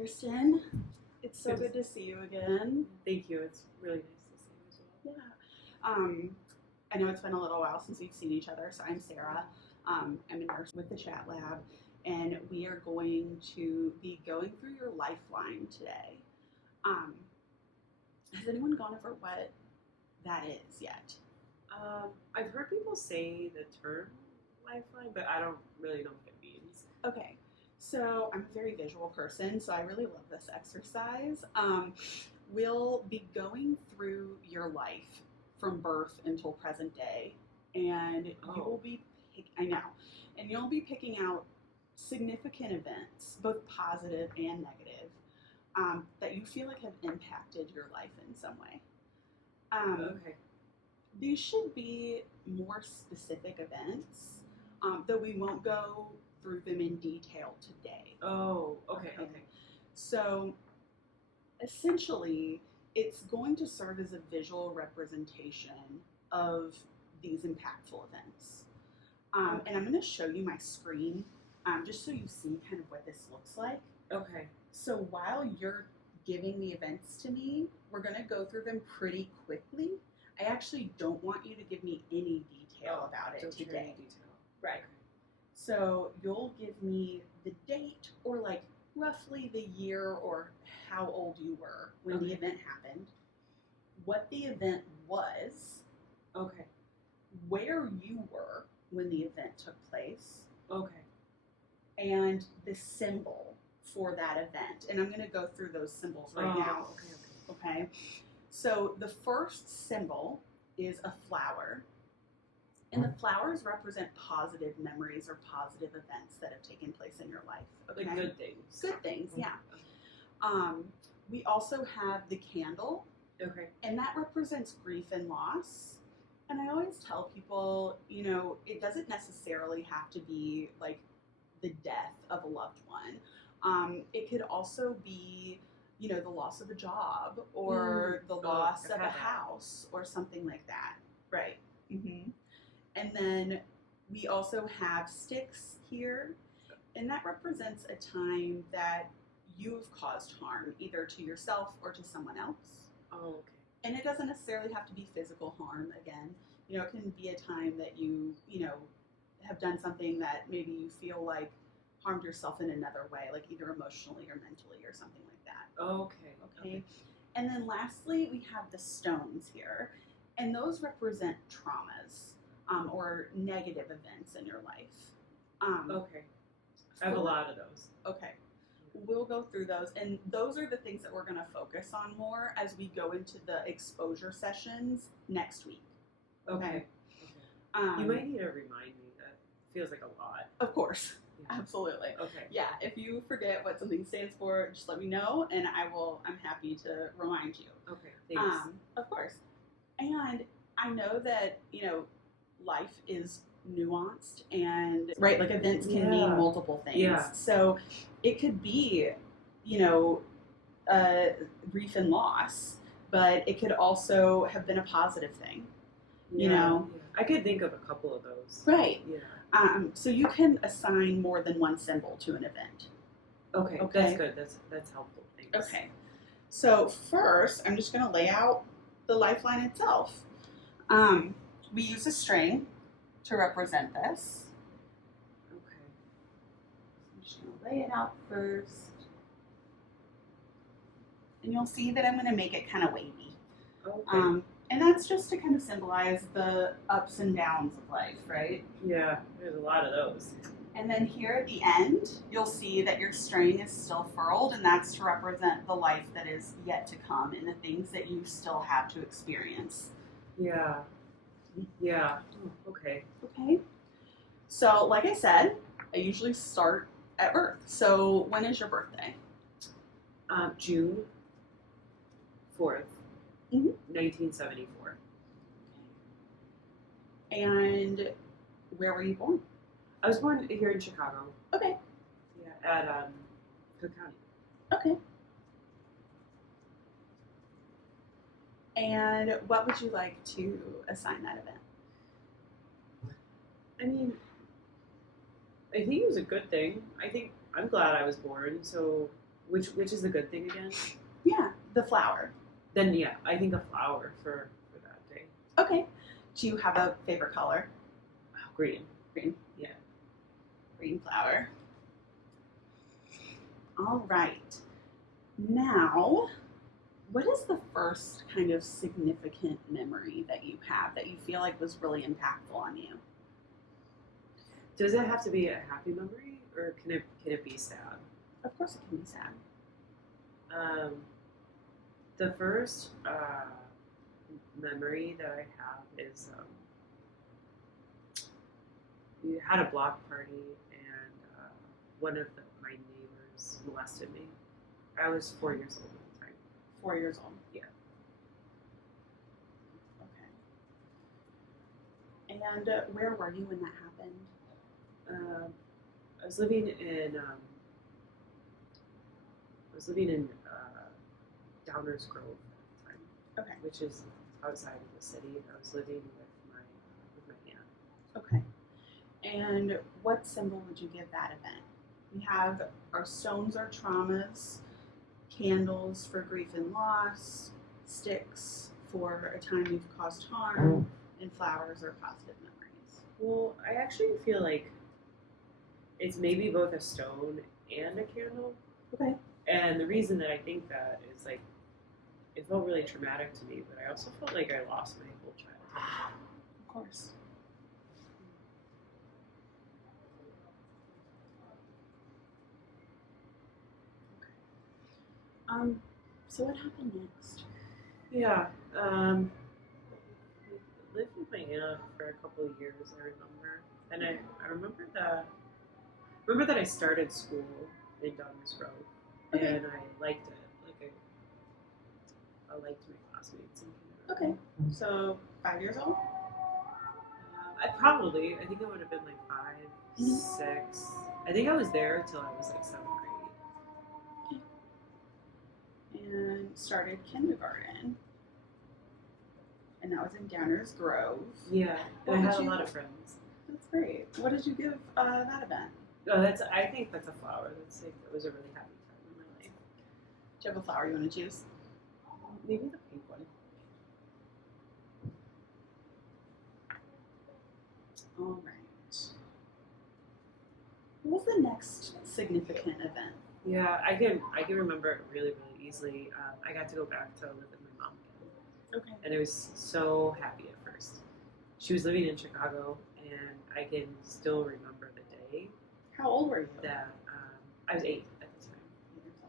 Kirsten, it's so good to see you again. Thank you. It's really nice to see you as well. Yeah. I know it's been a little while since we've seen each other, so I'm Sarah. I'm a nurse with the CHaT lab, and we are going to be going through your Lifeline today. Has anyone gone over what that is yet? I've heard people say the term Lifeline, but I don't really know what it means. Okay. So I'm a very visual person, so I really love this exercise. We'll be going through your life from birth until present day, and you will be you'll be picking out significant events, both positive and negative, that you feel like have impacted your life in some way. Okay. These should be more specific events, though we won't go through them in detail today. Oh, okay. So essentially, it's going to serve as a visual representation of these impactful events. And I'm going to show you my screen just so you see kind of what this looks like. Okay. So while you're giving the events to me, we're going to go through them pretty quickly. I actually don't want you to give me any detail about it today. Right. Okay. So you'll give me the date or like roughly the year or how old you were when the event happened, what the event was, where you were when the event took place, and the symbol for that event. And I'm going to go through those symbols right now. Okay. So the first symbol is a flower. And the flowers represent positive memories or positive events that have taken place in your life. Okay? Like good things. Good things, yeah. We also have the candle. Okay. And that represents grief and loss. And I always tell people, it doesn't necessarily have to be like the death of a loved one. It could also be, the loss of a job or the loss of a house or something like that. Right. Mm-hmm. And then we also have sticks here, and that represents a time that you've caused harm, either to yourself or to someone else. Oh, okay. And it doesn't necessarily have to be physical harm, again. It can be a time that you have done something that maybe you feel like harmed yourself in another way, like either emotionally or mentally or something like that. Okay. And then lastly, we have the stones here, and those represent traumas. Or negative events in your life. Okay. I have a lot of those. Okay. We'll go through those. And those are the things that we're going to focus on more as we go into the exposure sessions next week. Okay. You might need to remind me. That feels like a lot. Of course. Yeah. Absolutely. Okay. Yeah. If you forget what something stands for, just let me know, and I'm happy to remind you. Okay. Thanks. Of course. And I know that, life is nuanced and like events can mean multiple things. Yeah. So it could be, grief and loss, but it could also have been a positive thing. Yeah. I could think of a couple of those. Right. Yeah. So you can assign more than one symbol to an event. Okay. That's good. That's helpful. Thanks. Okay. So first, I'm just going to lay out the Lifeline itself. We use a string to represent this. Okay. I'm just going to lay it out first. And you'll see that I'm going to make it kind of wavy. Okay. And that's just to kind of symbolize the ups and downs of life, right? Yeah, there's a lot of those. And then here at the end, you'll see that your string is still furled, and that's to represent the life that is yet to come and the things that you still have to experience. Yeah. Okay. So, like I said, I usually start at birth. So, when is your birthday? June 4th, 1974. And where were you born? I was born here in Chicago. Okay. Yeah, at Cook County. Okay. And what would you like to assign that event? I mean, I think it was a good thing. I think I'm glad I was born, so Which is the good thing again? Yeah, the flower. Then yeah, I think a flower for that day. Okay. Do you have a favorite color? Green. Green. Yeah. Green flower. All right. Now, what is the first kind of significant memory that you have that you feel like was really impactful on you? Does it have to be a happy memory, or can it be sad? Of course, it can be sad. The first memory that I have is we had a block party, and one of my neighbors molested me. I was 4 years old at the time. 4 years old. Yeah. Okay. And where were you when that happened? I was living in Downers Grove at the time. Okay. Which is outside of the city. I was living with my aunt. Okay. And what symbol would you give that event? We have our stones are traumas, candles for grief and loss, sticks for a time you've caused harm, and flowers are positive memories. Well, I actually feel like it's maybe both a stone and a candle. Okay. And the reason that I think that is like, it felt really traumatic to me, but I also felt like I lost my whole childhood. Of course. Okay. So what happened next? Yeah. Lived with my aunt for a couple of years, I remember. And I remember that I started school in Downers Grove. Okay. And I liked it. Like I liked my classmates and Okay. So 5 years old? I think I would have been like 5, 6. I think I was there till I was like 7th grade. And started kindergarten. And that was in Downers Grove. Yeah, and I had a lot of friends. That's great. What did you give that event? Oh, I think that's a flower. It was a really happy time in my life. Do you have a flower you want to choose? Maybe the pink one. All right. What was the next significant event? Yeah, I can remember it really, really easily. I got to go back to live with my mom again. Okay. And I was so happy at first. She was living in Chicago, and I can still remember the day. How old were you? That I was 8 at the time.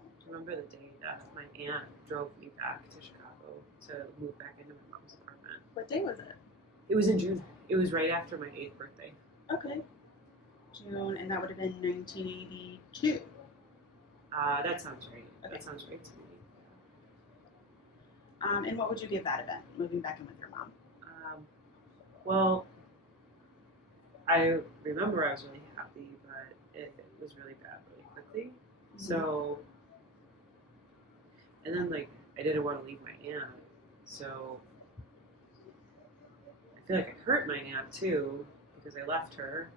I remember the day that my aunt drove me back to Chicago to move back into my mom's apartment. What day was it? It was in June. It was right after my 8th birthday. Okay. June, and that would have been 1982. That sounds right. Okay. That sounds right to me. And what would you give that event, moving back in with your mom? Well, I remember I was really happy, but it was really bad really quickly. Mm-hmm. So, and then like I didn't want to leave my aunt, so I feel like I hurt my aunt too because I left her.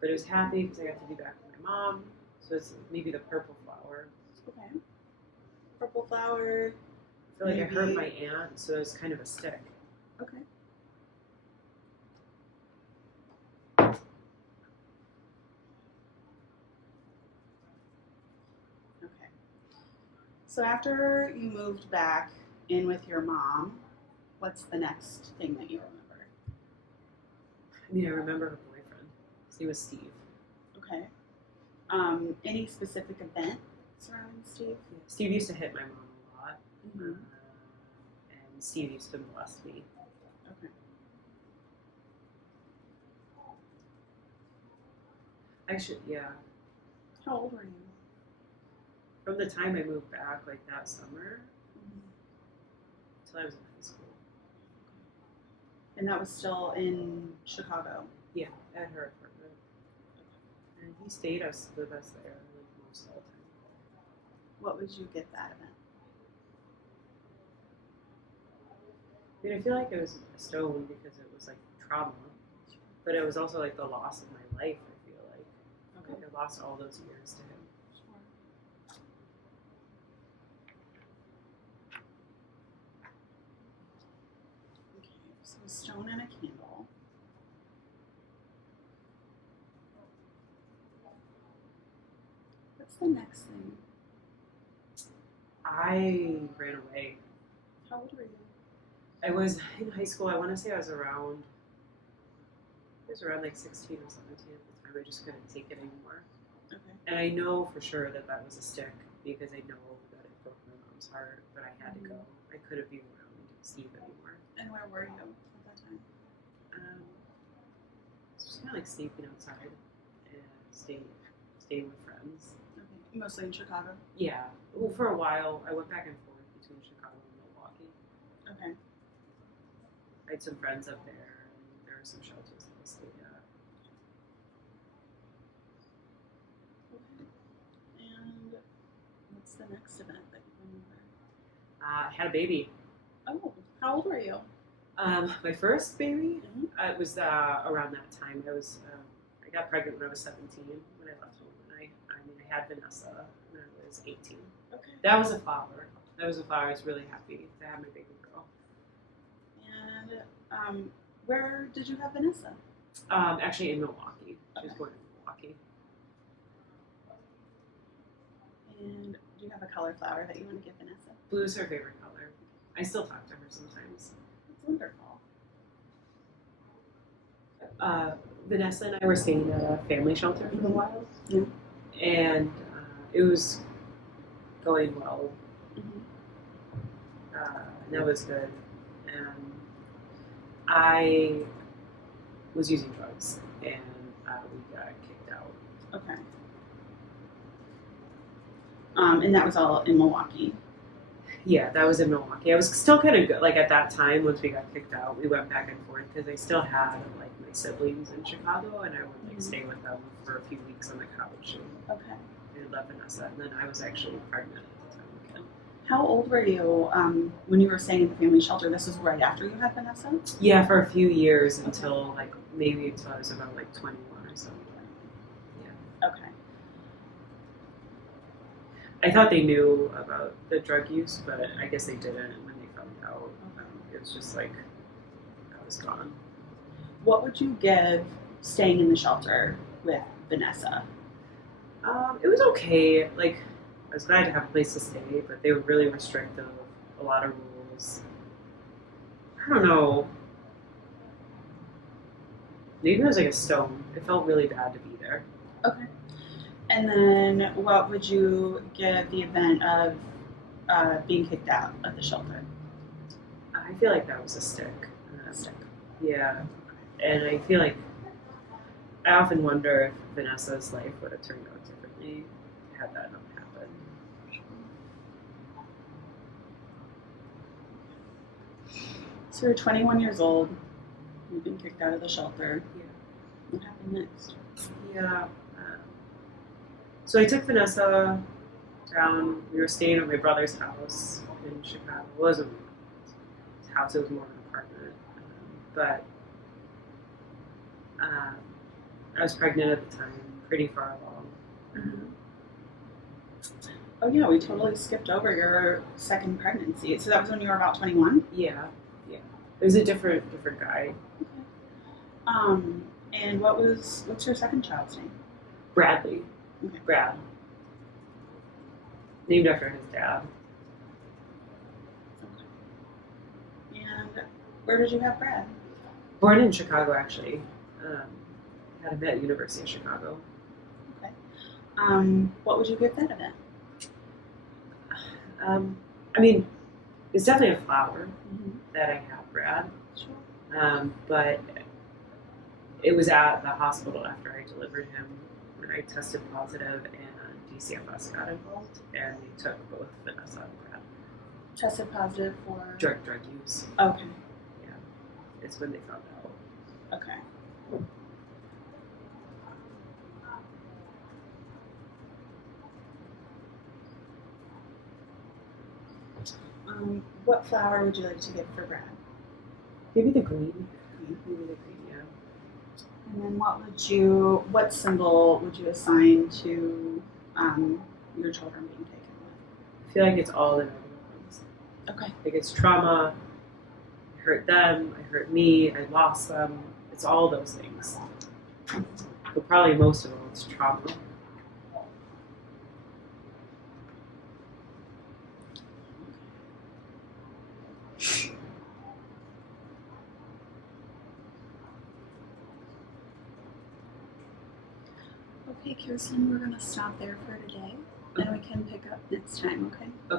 But it was happy because I got to be back with my mom. So it's maybe the purple flower. Okay. Purple flower. I feel like I hurt my aunt, so it's kind of a stick. Okay. Okay. So after you moved back in with your mom, what's the next thing that you remember? I mean, I remember her boyfriend. His name was Steve. Okay. Any specific event surrounding Steve? Yeah. Steve used to hit my mom a lot. Mm-hmm. And Steve used to molest me. Okay. Actually, yeah. How old were you? From the time I moved back, like that summer, until I was in high school. And that was still in Chicago? Yeah, at her apartment. And he stayed with us there like most of the time. What would you get that event? I mean, I feel like it was a stone because it was like trauma, but it was also like the loss of my life. I feel like I lost all those years to him. So a stone and a candle. What's the next thing? I ran away. How old were you? I was in high school. I want to say I was around like 16 or 17 at the time. I just couldn't take it anymore. Okay. And I know for sure that was a stick because I know that it broke my mom's heart, but I had to go. I couldn't be around Steve anymore. And where were you at that time? Just kind of like sleeping outside and staying with friends. Okay. Mostly in Chicago? Yeah. Well, for a while, I went back and forth between Chicago and Milwaukee. Okay. I had some friends up there, and there were some shelters that I stayed at. Okay. And what's the next event that you remember? I had a baby. Oh, how old were you? My first baby, Mm-hmm. it was around that time. I got pregnant when I was 17 when I left home, and I had Vanessa when I was 18. Okay. That was a flower. I was really happy to have my baby girl. And where did you have Vanessa? Actually in Milwaukee. She was Okay. born in Milwaukee. And do you have a color flower that you want to give Vanessa? Blue is her favorite color. I still talk to her sometimes. That's wonderful. Vanessa and I were staying at a family shelter for a while. Yeah. And it was going well. Mm-hmm. And that was good. And I was using drugs, and we got kicked out. Okay. And that was all in Milwaukee. Yeah, that was in Milwaukee. I was still kind of good. Like at that time, once we got kicked out, we went back and forth because I still had like my siblings in Chicago, and I would like stay with them for a few weeks on the couch. And Okay. I loved Vanessa, and then I was actually pregnant at the time again. How old were you when you were staying at the family shelter? This was right after you had Vanessa? Yeah, for a few years until like maybe until I was about like 21 or something. Yeah. Okay. I thought they knew about the drug use, but I guess they didn't when they found out. It was just like I was gone. What would you give staying in the shelter with Vanessa? It was okay. Like I was glad to have a place to stay, but they were really restrictive. A lot of rules. I don't know. Maybe it was like a stone. It felt really bad to be there. Okay. And then what would you give the event of being kicked out of the shelter? I feel like that was a stick. A stick. Yeah. And I feel like I often wonder if Vanessa's life would have turned out differently had that not happened. So you're 21 years old. You've been kicked out of the shelter. Yeah. What happened next? Yeah. So I took Vanessa down. We were staying at my brother's house in Chicago. It wasn't his house, it was more of an apartment. But I was pregnant at the time, pretty far along. Mm-hmm. Oh yeah, we totally skipped over your second pregnancy. So that was when you were about 21? Yeah. It was a different guy. Okay. And what's your second child's name? Bradley. Okay. Brad. Named after his dad. Okay. And where did you have Brad? Born in Chicago, actually. Had him at University of Chicago. Okay. What would you give that event? I mean, it's definitely a flower Mm-hmm. that I have Brad. Sure. But it was at the hospital after I delivered him when I tested positive and DCFS got involved, and they took both Vanessa and Brad. Tested positive for Drug use. Okay. Yeah. It's when they found out. Okay. What flower would you like to get for Brad? Maybe the green. Yeah. And then what symbol would you assign to your children being taken I feel like it's all the negative ones. with? Okay. Like it's trauma, I hurt them, I hurt me, I lost them. It's all those things. But probably most of all, it's trauma. Okay, Kirsten, we're going to stop there for today, and we can pick up next time, okay? Okay.